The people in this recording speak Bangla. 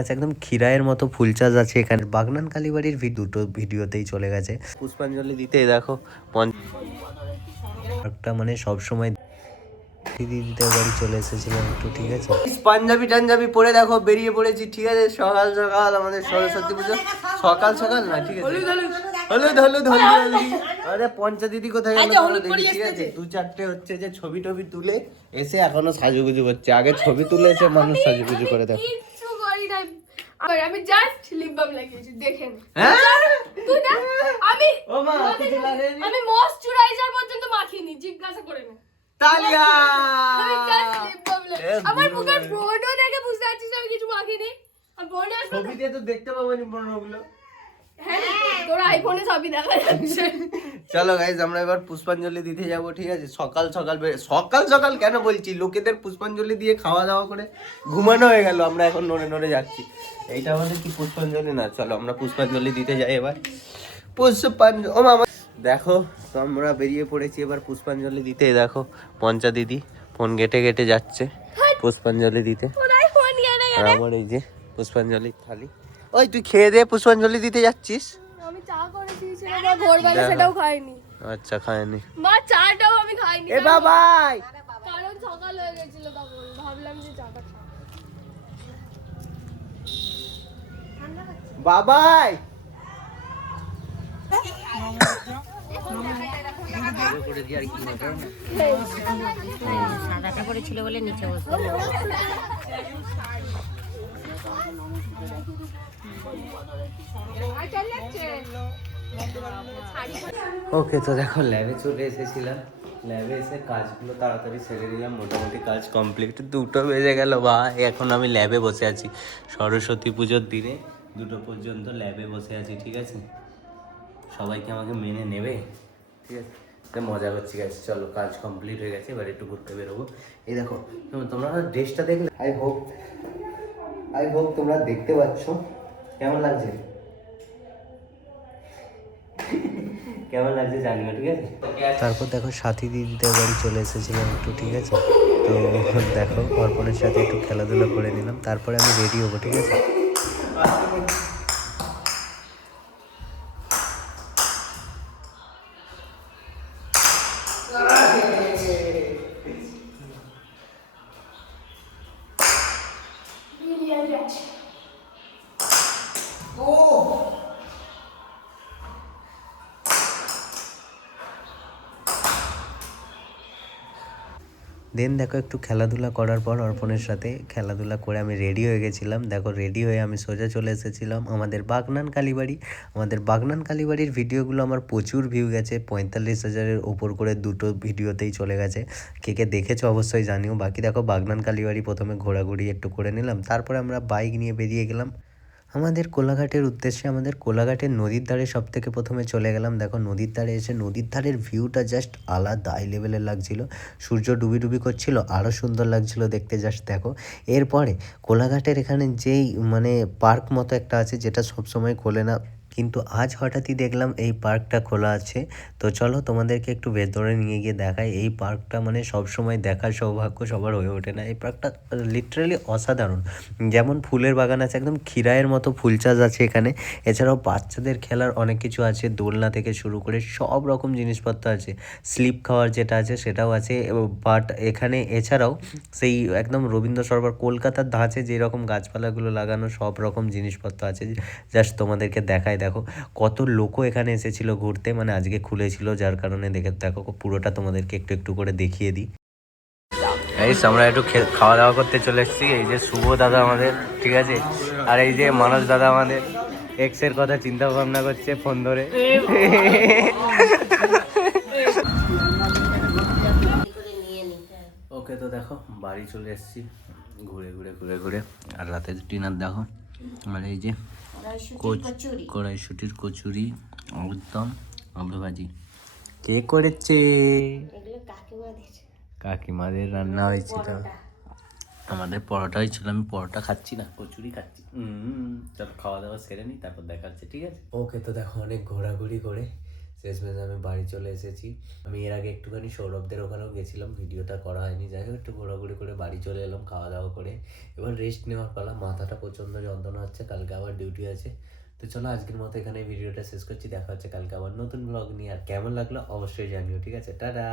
আছে একদম ক্ষীরায়ের মতো ফুল চাষ আছে এখানে। বাগনান কালীবাড়ির দুটো ভিডিওতেই চলে গেছে। পুষ্পাঞ্জলি দিতে দেখো একটা মানে সবসময় দিদিদের বাড়ি চলে এসেছিলাম একটু, ঠিক আছে। পাঞ্জাবি টাঞ্জাবি পরে দেখো বেরিয়ে পড়েছি, ঠিক আছে। সকাল সকাল আমাদের সরস্বতী পুজো, সকাল সকাল না, ঠিক আছে। হলুদ হলুদ হলদি। আরে পঞ্চা দিদি কোথায় গেল দেখি, ঠিক আছে। দু চারটে হচ্ছে যে ছবি টবি তুলে এসে এখনো সাজুগুজু করছে। আগে ছবি তুলে এসে মানুষ সাজুগুজু করে দেখো। আমি জাস্ট লিপ বাম লাগিয়েছি, দেখেন। তুই দেখ, আমি ময়শ্চারাইজার পর্যন্ত মাখিনি, জিজ্ঞাসা করে না। তালিয়া আমি জাস্ট লিপ বাম লাগিয়েছি। আমার মুখের ব্রণও দেখে বুঝতে পারছিস আমি কিছু মাখিনি। আর ব্রণে ছবিতে তো দেখতে পাবনি ব্রণগুলো। হ্যাঁ, তোর আইফোনে সবই দেখা যাচ্ছে। চলো গাইজ, আমরা এবার পুষ্পাঞ্জলি দিতে যাব, ঠিক আছে। সকাল সকাল সকাল সকাল কেন বলছি, লোকেদের পুষ্পাঞ্জলি দিয়ে খাওয়া দাওয়া করে ঘুমানো হয়ে গেল, আমরা এখন নড়ে নড়ে যাচ্ছি। এইটা আমাদের কি পুষ্পাঞ্জলি না? চলো আমরা পুষ্পাঞ্জলি দিতে যাই এবার। পুষ্পাঞ্জলি, ও মামা দেখো, তো আমরা বেরিয়ে পড়েছি এবার পুষ্পাঞ্জলি দিতে। দেখো পঞ্চা দিদি ফোন ঘেটে ঘেটে যাচ্ছে পুষ্পাঞ্জলি দিতে। আর আমার এই যে পুষ্পাঞ্জলি থালি। ওই তুই খেয়ে দে, পুষ্পাঞ্জলি দিতে যাচ্ছিস? আমি চা করে দিয়েছিলাম না ভোরবেলা, সেটাও খাইনি। আচ্ছা, খায়নি মা, চাটাও আমি খাইনি। এ বাবাই, কারণ সকাল হয়ে গেছিল, তখন ভাবলাম যে চাটা খাবো। বাবাই সাদাটা পড়েছিল বলে নিচে বসে। ওকে, তো দেখো ল্যাবে চলে এসেছিলাম। ল্যাবে এসে কাজগুলো তাড়াতাড়ি সেরে দিলাম, মোটামুটি কাজ কমপ্লিট। 2টো বেজে গেল বা এখন আমি ল্যাবে বসে আছি। সরস্বতী পুজোর দিনে 2টো পর্যন্ত ল্যাবে বসে আছি, ঠিক আছে। সবাইকে আমাকে মেনে নেবে, ঠিক আছে। মজা করছি গাইস। চলো, কাজ কমপ্লিট হয়ে গেছে, এবার একটু ঘুরতে বেরোবো। এই দেখো, তোমরা ড্রেসটা দেখলে, আই হোপ তোমরা দেখতে পাচ্ছ কেমন লাগছে। কেমন লাগছে জানিও, ঠিক আছে। তারপর দেখো সাথী দিদিদের বাড়ি চলে এসেছিলাম একটু, ঠিক আছে। তো দেখো অর্পণের সাথে একটু খেলাধুলা করে নিলাম, তারপরে আমি রেডি হবো, ঠিক আছে। দেন দেখো একটু খেলাধুলা করার পর অর্পণের সাথে খেলাধুলা করে আমি রেডি হয়ে গেছিলাম। দেখো রেডি হয়ে আমি সোজা চলে এসেছিলাম আমাদের বাগনান কালীবাড়ি। আমাদের বাগনান কালীবাড়ির ভিডিওগুলো আমার প্রচুর ভিউ গেছে, 45,000-এর ওপর করে 2টো ভিডিওতেই চলে গেছে। কে কে দেখেছো অবশ্যই জানিও। বাকি দেখো বাগনান কালীবাড়ি প্রথমে ঘোরাঘুরি একটু করে নিলাম, তারপরে আমরা বাইক নিয়ে বেরিয়ে গেলাম আমাদের কোলাঘাটের উদ্দেশ্যে। আমাদের কোলাঘাটের নদীর ধারে সব থেকে প্রথমে চলে গেলাম। দেখো নদীর ধারে এসে নদীর ধারের ভিউটা জাস্ট আলাদা হাই লেভেলের লাগছিল। সূর্য ডুবি ডুবি করছিল, আরও সুন্দর লাগছিল দেখতে, জাস্ট দেখো। এরপরে কোলাঘাটের এখানে যেই মানে পার্ক মতো একটা আছে, যেটা সবসময় খোলে না, কিন্তু আজ হঠাৎই দেখলাম এই পার্কটা খোলা আছে। তো চলো তোমাদেরকে একটু ভেতরে নিয়ে গিয়ে দেখাই। এই পার্কটা মানে সবসময় দেখার সৌভাগ্য সবার হয়ে ওঠে না। এই পার্কটা লিটারালি অসাধারণ। যেমন ফুলের বাগান আছে, একদম ক্ষীরায়ের মতো ফুল চাষ আছে এখানে। এছাড়াও বাচ্চাদের খেলার অনেক কিছু আছে, দোলনা থেকে শুরু করে সব রকম জিনিসপত্র আছে। স্লিপ খাওয়ার যেটা আছে সেটাও আছে। বাট এখানে এছাড়াও সেই একদম রবীন্দ্র সরোবর কলকাতার ধাঁচে যেরকম গাছপালাগুলো লাগানো সব রকম জিনিসপত্র আছে। জাস্ট তোমাদেরকে দেখায়, দেখো কত লোকও এখানে এসেছিল ঘুরতে, মানে আজকে খুলেছিল যার কারণে দেখো পুরোটা তোমাদেরকে একটু একটু করে দেখিয়ে দিই। আমরা একটু খাওয়া দাওয়া করতে চলে এসেছি। এই যে শুভ দাদা আমাদের, ঠিক আছে। আর এই যে মানস দাদা আমাদের এক্সের কথা চিন্তা ভাবনা করছে ফোন ধরে। ওকে, তো দেখো বাড়ি চলে এসেছি ঘুরে ঘুরে। আর রাতের ডিনার দেখো, আর এই যে কড়াইশুটির কচুরি, একদম আলু ভাজি। কে করেছে? কাকিমাদের রান্না হয়েছিল। আমাদের পরোটা হয়েছিল, আমি পরোটা খাচ্ছি না, কচুরি খাচ্ছি। চলো খাওয়া দাওয়া সেরে নিই, তারপর দেখা হচ্ছে, ঠিক আছে। ওকে, তো দেখো অনেক ঘোরাঘুরি করে শেষমেশ আমি বাড়ি চলে এসেছি। আমি এর আগে একটুখানি সৌরভদের ওখানেও গেছিলাম, ভিডিওটা করা হয়নি। যাই হোক একটু ঘোরাঘুরি করে বাড়ি চলে এলাম খাওয়া দাওয়া করে। এবার রেস্ট নেওয়ার পালা, মাথাটা প্রচণ্ড যন্ত্রণা হচ্ছে, কালকে আবার ডিউটি আছে। তো চলো আজকের মতো এখানে ভিডিওটা শেষ করছি, দেখা হচ্ছে কালকে আবার নতুন ব্লগ নিয়ে। আর কেমন লাগলো অবশ্যই জানিও, ঠিক আছে? টাটা।